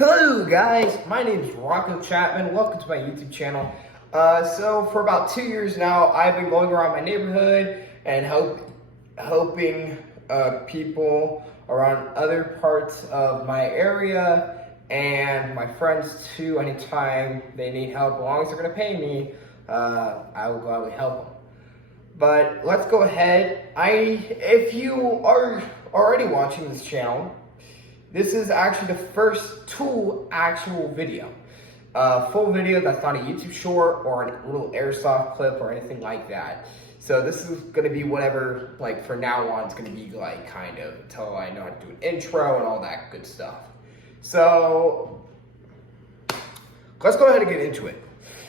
Hello guys, my name is Rocco Chapman. Welcome to my YouTube channel. So for about 2 years now, I've been going around my neighborhood and helping people around other parts of my area and my friends too. Anytime they need help, as long as they're gonna pay me, I will gladly help them. But let's go ahead. If you are already watching this channel, this is actually the first tool actual video. Full video that's not a YouTube short or a little airsoft clip or anything like that. So this is gonna be whatever, like for now on, it's gonna be like kind of until I know how to do an intro and all that good stuff. So let's go ahead and get into it.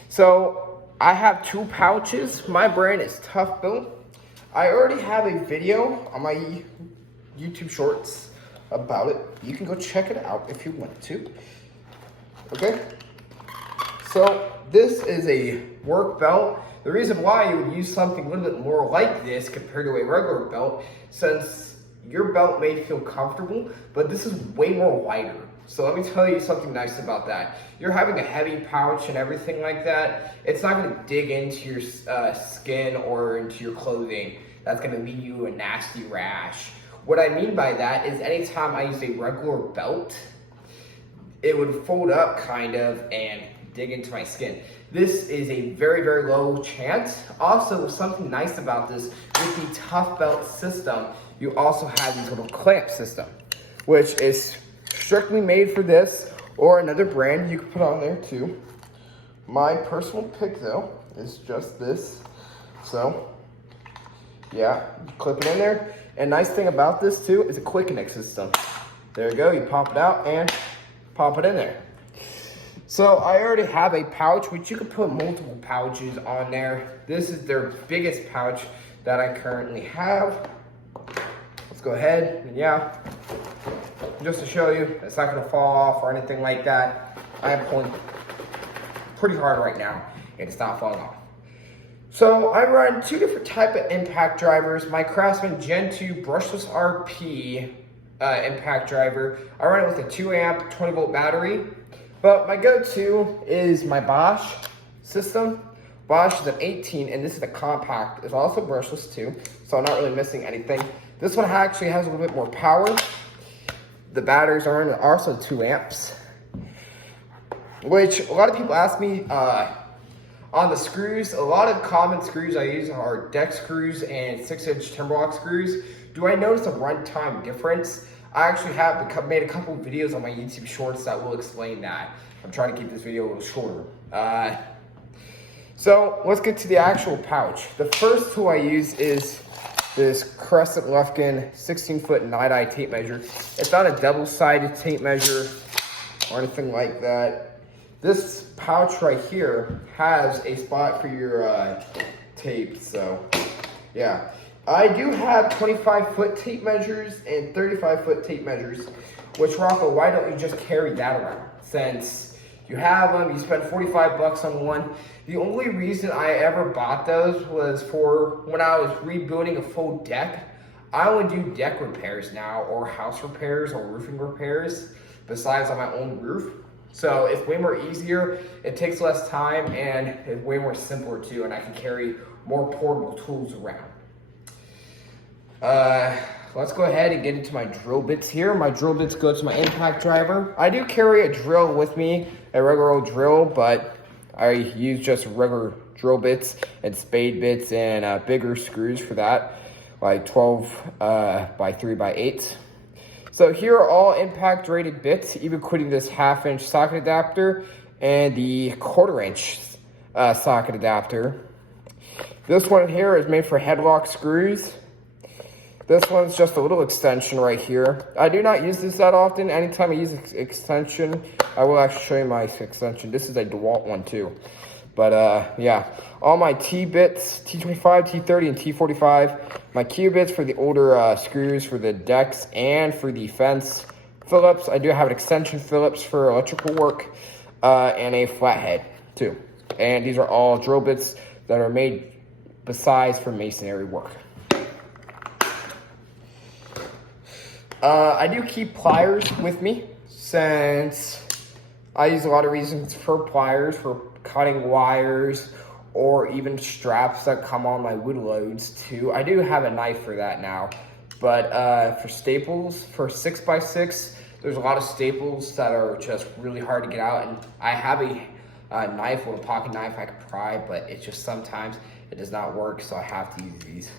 So I have 2 pouches. My brand is Tough Built. I already have a video on my YouTube shorts about it. You can go check it out if you want to. Okay, so this is a work belt. The reason why you would use something a little bit more like this compared to a regular belt, since your belt may feel comfortable, but this is way more wider. So let me tell you something nice about that. You're having a heavy pouch and everything like that, it's not gonna dig into your skin or into your clothing. That's gonna leave you a nasty rash. What I mean by that is anytime I use a regular belt, it would fold up kind of and dig into my skin. This is a very, very low chance. Also, something nice about this, with the Tough Belt system, you also have these little clamp system, which is strictly made for this or another brand you can put on there too. My personal pick though is just this. So yeah, clip it in there. And nice thing about this too is a quick connect system. There you go, you pop it out and pop it in there. So I already have a pouch, which you can put multiple pouches on there. This is their biggest pouch that I currently have. Let's go ahead and yeah, just to show you, it's not gonna fall off or anything like that. I am pulling pretty hard right now and it's not falling off. So I run 2 different type of impact drivers. My Craftsman Gen 2 brushless RP impact driver. I run it with a 2 amp 20 volt battery, but my go-to is my Bosch system. Bosch is an 18 and this is a compact. It's also brushless too, so I'm not really missing anything. This one actually has a little bit more power. The batteries are also 2 amps, which a lot of people ask me, on the screws, a lot of common screws I use are deck screws and 6-inch timberlock screws. Do I notice a runtime difference? I actually have made a couple of videos on my YouTube shorts that will explain that. I'm trying to keep this video a little shorter. So let's get to the actual pouch. The first tool I use is this Crescent Lufkin 16-foot night-eye tape measure. It's not a double-sided tape measure or anything like that. This pouch right here has a spot for your tape, so yeah. I do have 25-foot tape measures and 35-foot tape measures, which Rocco, why don't you just carry that around? Since you have them, you spend 45 bucks on one. The only reason I ever bought those was for when I was rebuilding a full deck. I only do deck repairs now, or house repairs, or roofing repairs, besides on my own roof. So it's way more easier, it takes less time, and it's way more simpler too, and I can carry more portable tools around. Let's go ahead and get into my drill bits here. My drill bits go to my impact driver. I do carry a drill with me, a regular old drill, but I use just regular drill bits and spade bits and bigger screws for that, like 12 by 3 by 8. So here are all impact rated bits, even including this 1/2-inch socket adapter and the 1/4-inch socket adapter. This one here is made for headlock screws. This one's just a little extension right here. I do not use this that often. Anytime I use extension, I will actually show you my extension. This is a DeWalt one too. But yeah, all my T-bits, T25, T30, and T45. My Q-bits for the older screws for the decks and for the fence. Phillips, I do have an extension Phillips for electrical work, and a flathead too. And these are all drill bits that are made besides for masonry work. I do keep pliers with me since I use a lot of reasons for pliers, for cutting wires, or even straps that come on my wood loads too. I do have a knife for that now, but for staples, for 6x6, there's a lot of staples that are just really hard to get out, and I have a knife with a pocket knife I could pry, but it's just sometimes it does not work, so I have to use these.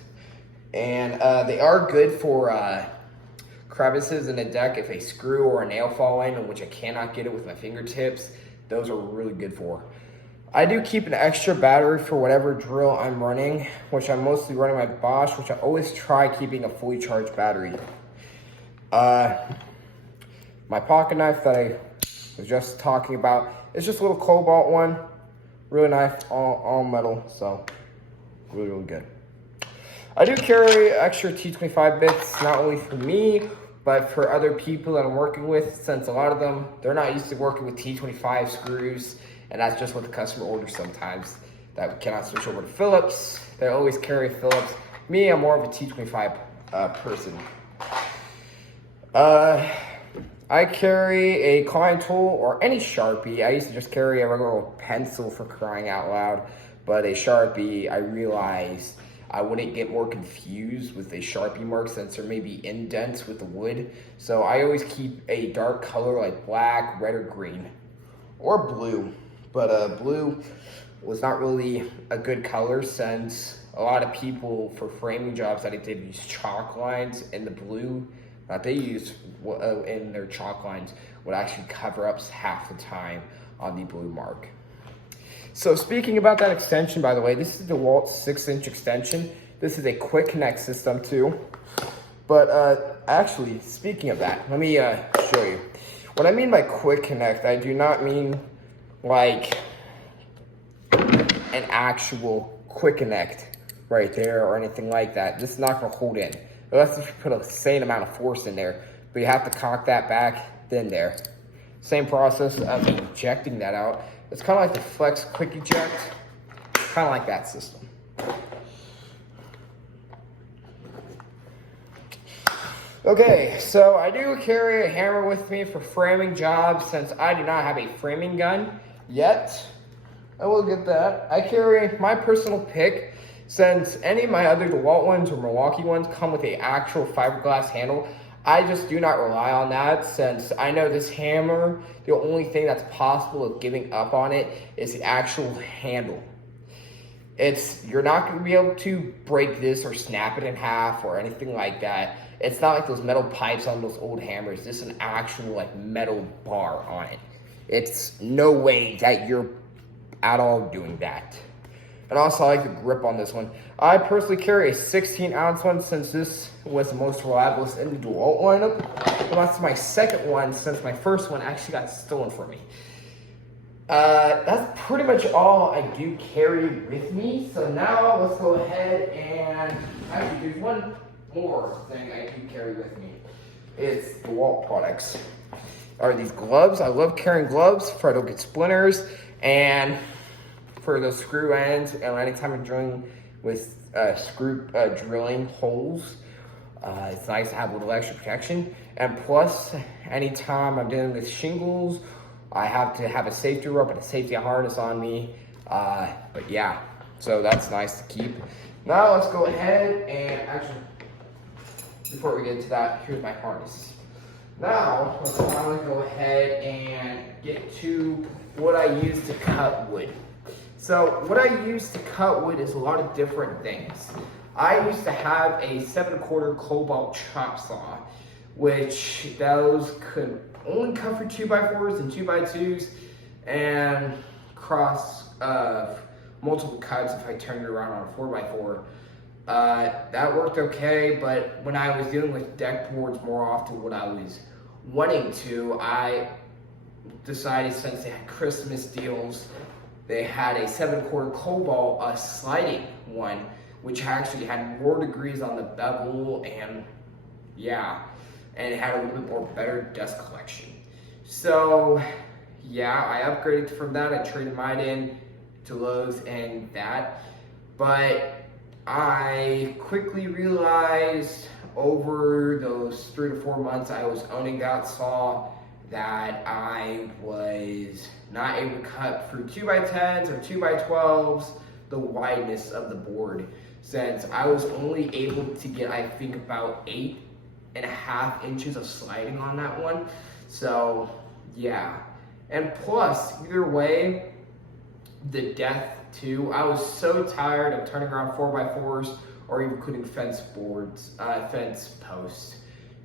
And they are good for crevices in a deck if a screw or a nail fall in which I cannot get it with my fingertips. Those are really good for. I do keep an extra battery for whatever drill I'm running, which I'm mostly running my Bosch, which I always try keeping a fully charged battery. My pocket knife that I was just talking about, it's just a little Cobalt one. Really nice, all metal, so really, really good. I do carry extra T25 bits, not only for me, but for other people that I'm working with, since a lot of them, they're not used to working with T25 screws, and that's just what the customer orders sometimes, that we cannot switch over to Phillips. They always carry Phillips. Me, I'm more of a T25 person. I carry a Klein tool or any Sharpie. I used to just carry a regular old pencil for crying out loud, but a Sharpie, I realized I wouldn't get more confused with a Sharpie mark since there may be indents with the wood. So I always keep a dark color like black, red, or green, or blue. But blue was not really a good color since a lot of people for framing jobs that I did use chalk lines, and the blue that they use in their chalk lines would actually cover up half the time on the blue mark. So speaking about that extension, by the way, this is the DeWalt 6-inch extension. This is a quick connect system too. But actually, speaking of that, let me show you. What I mean by quick connect, I do not mean like an actual quick connect right there or anything like that. This is not gonna hold in. Unless you put a sane amount of force in there, but you have to cock that back, then there. Same process of ejecting that out. It's kind of like the Flex Quick Eject, kind of like that system. Okay, so I do carry a hammer with me for framing jobs since I do not have a framing gun yet. I will get that. I carry my personal pick since any of my other DeWalt ones or Milwaukee ones come with an actual fiberglass handle. I just do not rely on that since I know this hammer, the only thing that's possible of giving up on it is the actual handle. You're not going to be able to break this or snap it in half or anything like that. It's not like those metal pipes on those old hammers. This is an actual like metal bar on it. It's no way that you're at all doing that. And also, I like the grip on this one. I personally carry a 16-ounce one since this was the most reliable in the DeWalt lineup. And that's my second one since my first one actually got stolen from me. That's pretty much all I do carry with me. So now let's go ahead and actually there's one more thing I do carry with me. It's DeWalt products. Are these gloves? I love carrying gloves for I don't get splinters and for those screw ends, and anytime I'm drilling with drilling holes, it's nice to have a little extra protection. And plus, anytime I'm dealing with shingles, I have to have a safety rope and a safety harness on me. But yeah, so that's nice to keep. Now let's go ahead and actually, before we get into that, here's my harness. Now, let's finally go ahead and get to what I use to cut wood. So what I use to cut wood is a lot of different things. I used to have a 7/4 Cobalt chop saw, which those could only cut for 2x4s and 2x2s and cross multiple cuts if I turned it around on a 4x4. That worked okay, but when I was dealing with deck boards more often, what I was wanting to, I decided since they had Christmas deals, they had a 7/4 Cobalt, a sliding one, which actually had more degrees on the bevel and yeah, and it had a little bit more better dust collection. So yeah, I upgraded from that. I traded mine in to Lowe's and that, but I quickly realized over those 3 to 4 months I was owning that saw that I was not able to cut through 2x10s or 2x12s the wideness of the board, since I was only able to get, I think, about 8.5 inches of sliding on that one. So yeah, and plus either way, the depth too. I was so tired of turning around 4x4s or even putting fence posts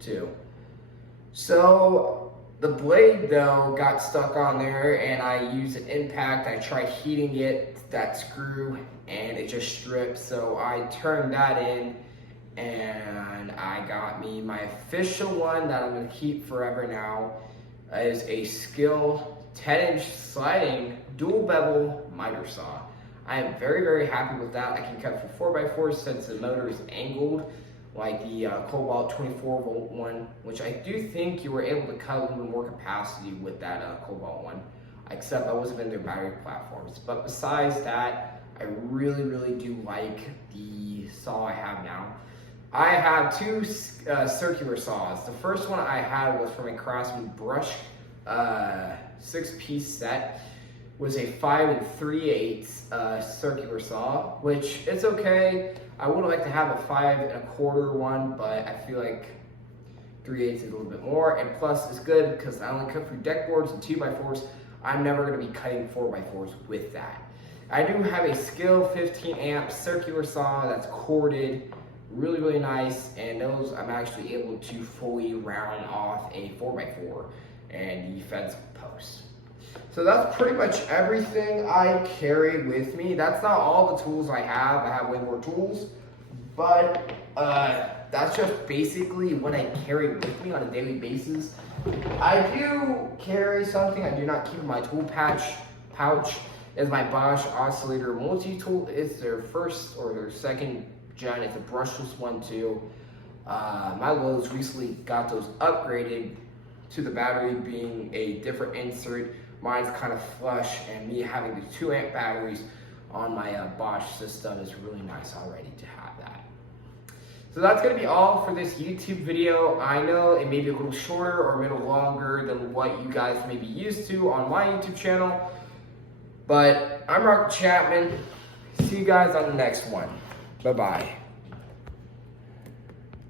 too. So the blade though got stuck on there, and I used an impact. I tried heating it, that screw, and it just stripped. So I turned that in, and I got me my official one that I'm gonna keep forever now. Is a Skil 10-inch sliding dual bevel miter saw. I am very, very happy with that. I can cut for 4x4 since the motor is angled like the Cobalt 24 volt one, which I do think you were able to cut a little bit more capacity with that Cobalt one, except I wasn't in their battery platforms. But besides that, I really, really do like the saw I have now. I have two circular saws. The first one I had was from a Craftsman Brush 6-piece set. Was a 5 3/8 circular saw, which it's okay. I would like to have a 5 1/4 one, but I feel like 3/8 is a little bit more. And plus, it's good because I only cut through deck boards and 2x4s. I'm never going to be cutting 4x4s with that. I do have a Skil 15 amp circular saw that's corded, really, really nice. And those I'm actually able to fully round off a 4x4 and the fence post. So that's pretty much everything I carry with me. That's not all the tools I have. I have way more tools, but that's just basically what I carry with me on a daily basis. I do carry something I do not keep in my tool pouch. Is my Bosch Oscillator multi-tool. It's their first or their second gen. It's a brushless one too. My Lowe's recently got those upgraded to the battery being a different insert. Mine's kind of flush, and me having the 2 amp batteries on my Bosch system is really nice already to have that. So that's going to be all for this YouTube video. I know it may be a little shorter or a little longer than what you guys may be used to on my YouTube channel, but I'm Rocket Chapman. See you guys on the next one. Bye-bye.